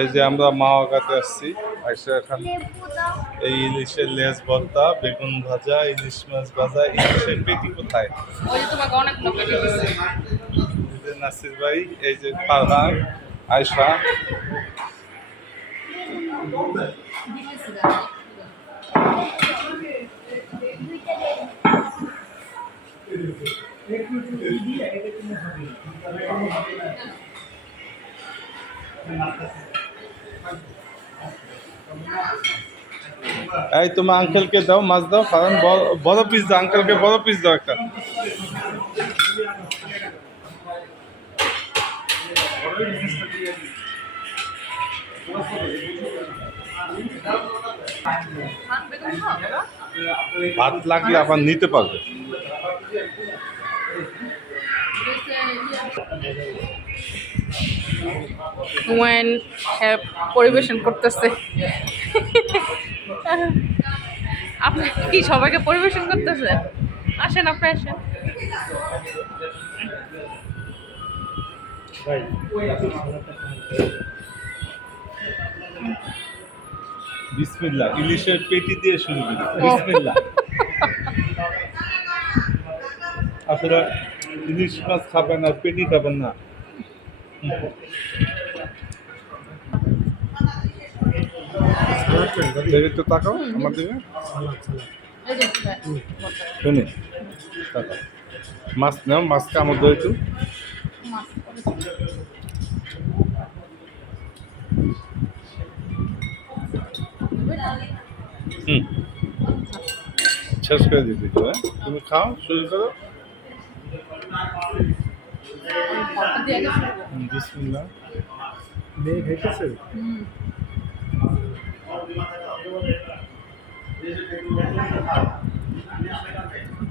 এই যে আমরা মাওয়াঘাটে আসছি, আইসা এখন এই ইলিশের লেজ ভর্তা, বেগুন ভাজা, ইলিশ মাছ ভাজা, ইলিশের পেটি কোথায়? ওই যে তোমাকে অনেকগুলো পেটে দিছে। এই যে নাসির ভাই, এই যে ফারহান, আয়শা। এই তোমার আঙ্কেলকে দাও, মাছ দাও, কারণ বড় পিস দাও, আঙ্কেলকে বড় পিস দাও একটা। ভাত লাগলে আবার নিতে পারবে। হুমায়ুন পরিবেশন করতেছে। আপনি কি সবাইকে পরিবেশন করতেছে? আসেন, আপনি আসেন। বিসমিল্লাহ, ইলিশের পেটি দিয়ে শুরু করি। বিসমিল্লাহ। আসলে ইলিশ মাছ খাবেন আর পেটি খাবেন না। দেখে তো তাকাও আমার দিকে। শুনি, তাকাও। মাছ নাও, মাছ কামড় দেয় একটু। হুম, শেষ করে দিতে তো, হ্যাঁ? তুমি খাও, শুরু করো। বিসমিল্লাহ। মেয়ে খাইতেছে।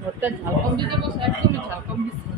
ভর্তা ঝাল কম দিতে বলছে, একদমই ঝাল কম দিচ্ছে।